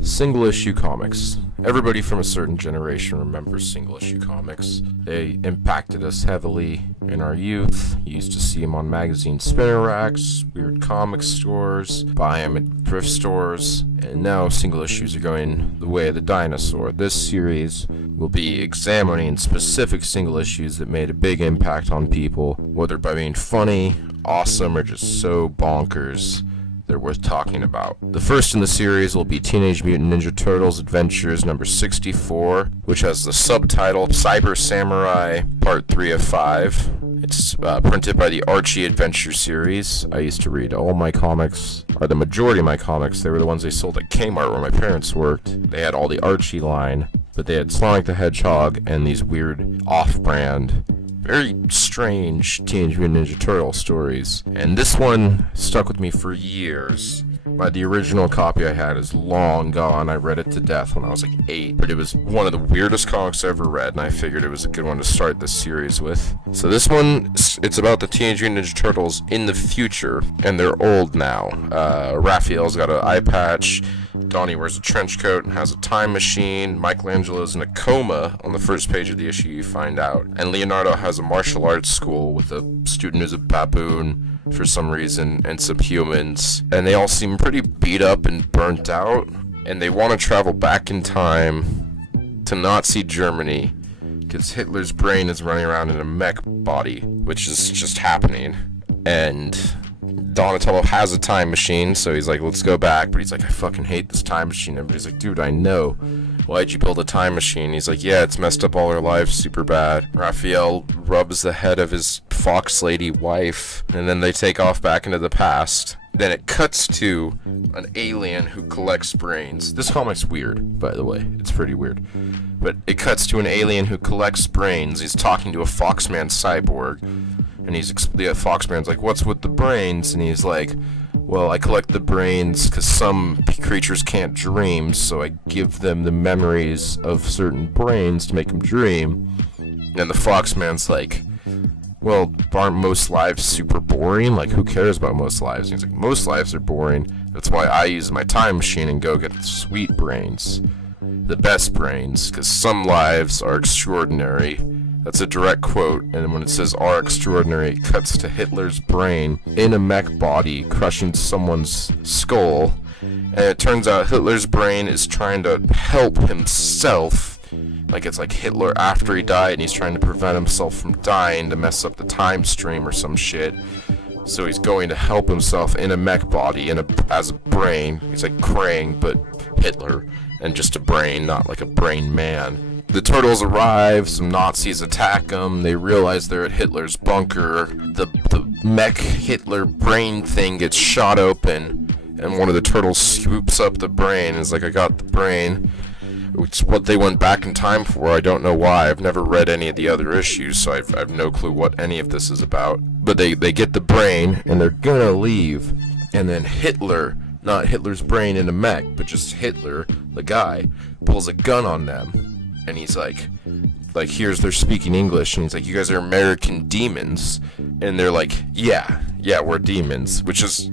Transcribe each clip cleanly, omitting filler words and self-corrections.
Single issue comics. Everybody from a certain generation remembers single issue comics. They impacted us heavily in our youth. You used to see them on magazine spinner racks, weird comic stores, buy them at thrift stores, and now single issues are going the way of the dinosaur. This series will be examining specific single issues that made a big impact on people, whether by being funny, awesome, or just so bonkers they're worth talking about. The first in the series will be Teenage Mutant Ninja Turtles Adventures number 64, which has the subtitle Cyber Samurai Part 3 of 5. It's printed by the Archie Adventure series. I used to read all my comics, or the majority of my comics. They were the ones they sold at Kmart where my parents worked. They had all the Archie line, but they had Sonic the Hedgehog and these weird off-brand, very strange Teenage Mutant Ninja Turtle stories. And this one stuck with me for years. The original copy I had is long gone. I read it to death when I was like 8. But it was one of the weirdest comics I ever read, and I figured it was a good one to start this series with. So this one, it's about the Teenage Mutant Ninja Turtles in the future, and they're old now. Raphael's got an eye patch. Donnie wears a trench coat and has a time machine. Michelangelo's in a coma on the first page of the issue, you find out. And Leonardo has a martial arts school with a student who's a baboon for some reason, and some humans. And they all seem pretty beat up and burnt out. And they want to travel back in time to Nazi Germany, because Hitler's brain is running around in a mech body, which is just happening. And Donatello has a time machine, so he's like, let's go back. But he's like, I fucking hate this time machine. Everybody's like, dude, I know. Why'd you build a time machine? He's like, yeah, it's messed up all our lives super bad. Raphael rubs the head of his fox lady wife, and then they take off back into the past. Then it cuts to an alien who collects brains. This comic's weird, by the way. It's pretty weird. But it cuts to an alien who collects brains. He's talking to a Foxman cyborg. And the Foxman's like, what's with the brains? And he's like, well, I collect the brains because some creatures can't dream, so I give them the memories of certain brains to make them dream. And the Foxman's like, well, aren't most lives super boring? Like, who cares about most lives? And he's like, most lives are boring. That's why I use my time machine and go get sweet brains. The best brains, because some lives are extraordinary. That's a direct quote, and when it says are extraordinary, it cuts to Hitler's brain in a mech body crushing someone's skull. And it turns out Hitler's brain is trying to help himself. Like, it's like Hitler after he died, and he's trying to prevent himself from dying to mess up the time stream or some shit. So he's going to help himself in a mech body as a brain. He's like Krang, but Hitler, and just a brain, not like a brain man. The Turtles arrive, some Nazis attack them, they realize they're at Hitler's bunker, the mech Hitler brain thing gets shot open, and one of the Turtles scoops up the brain and is like, I got the brain. It's what they went back in time for. I don't know why. I've never read any of the other issues, so I've no clue what any of this is about. But they get the brain, and they're gonna leave, and then Hitler, not Hitler's brain in a mech, but just Hitler, the guy, pulls a gun on them. And he's like, here's they're speaking English, and he's like, you guys are American demons. And they're like, yeah, we're demons, that's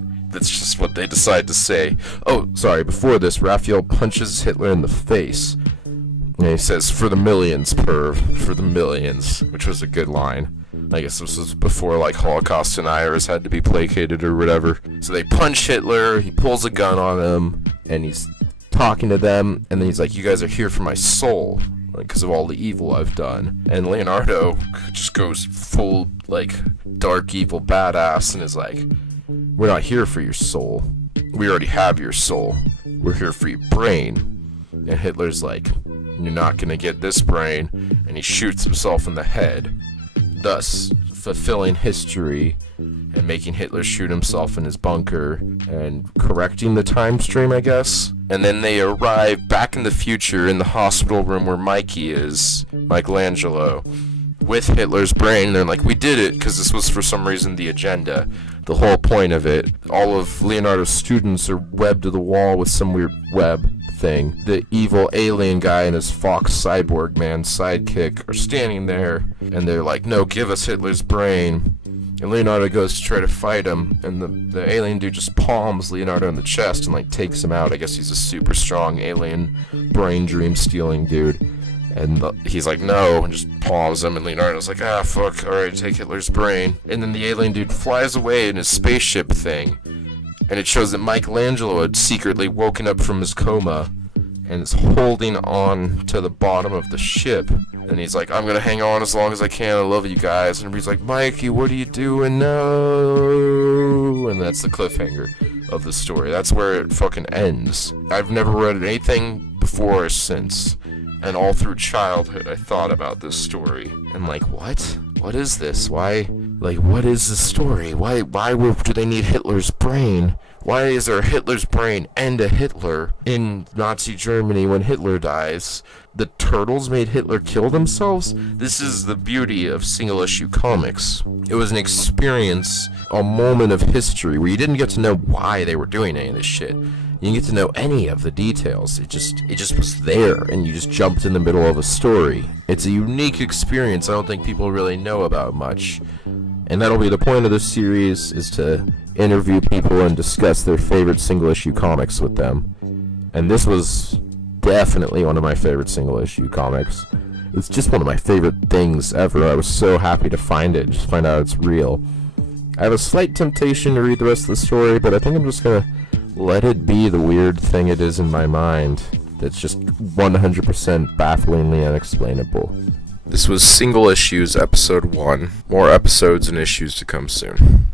just what they decide to say. Oh, sorry, before this, Raphael punches Hitler in the face. And he says, for the millions, perv, for the millions, which was a good line. I guess this was before, like, Holocaust deniers had to be placated or whatever. So they punch Hitler, he pulls a gun on him, and he's talking to them, and then he's like, you guys are here for my soul, because of all the evil I've done. And Leonardo just goes full, like, dark evil badass and is like, we're not here for your soul. We already have your soul. We're here for your brain. And Hitler's like, you're not gonna get this brain. And he shoots himself in the head, thus fulfilling history and making Hitler shoot himself in his bunker and correcting the time stream, I guess. And then they arrive back in the future in the hospital room where Mikey is, Michelangelo, with Hitler's brain. They're like, we did it, because this was for some reason the agenda. The whole point of it. All of Leonardo's students are webbed to the wall with some weird web thing. The evil alien guy and his fox cyborg man sidekick are standing there, and they're like, no, give us Hitler's brain. And Leonardo goes to try to fight him, and the alien dude just palms Leonardo in the chest and like takes him out. I guess he's a super strong alien brain dream stealing dude. And he's like, no, and just palms him, and Leonardo's like, ah, fuck, alright, take Hitler's brain. And then the alien dude flies away in his spaceship thing, and it shows that Michelangelo had secretly woken up from his coma and is holding on to the bottom of the ship. And he's like, I'm gonna hang on as long as I can, I love you guys. And he's like, Mikey, what are you doing? No. And that's the cliffhanger of the story. That's where it fucking ends. I've never read anything before or since. And all through childhood, I thought about this story. And like, what? What is this? Why? Like, what is the story? Why do they need Hitler's brain? Why is there Hitler's brain and a Hitler in Nazi Germany when Hitler dies? The turtles made Hitler kill themselves? This is the beauty of single-issue comics. It was an experience, a moment of history where you didn't get to know why they were doing any of this shit. You didn't get to know any of the details. It just was there, and you just jumped in the middle of a story. It's a unique experience I don't think people really know about much. And that'll be the point of this series, is to interview people and discuss their favorite single-issue comics with them. And this was definitely one of my favorite single-issue comics. It's just one of my favorite things ever. I was so happy to find it, just find out it's real. I have a slight temptation to read the rest of the story, but I think I'm just gonna let it be the weird thing it is in my mind that's just 100% bafflingly unexplainable. This was Single Issues Episode 1. More episodes and issues to come soon.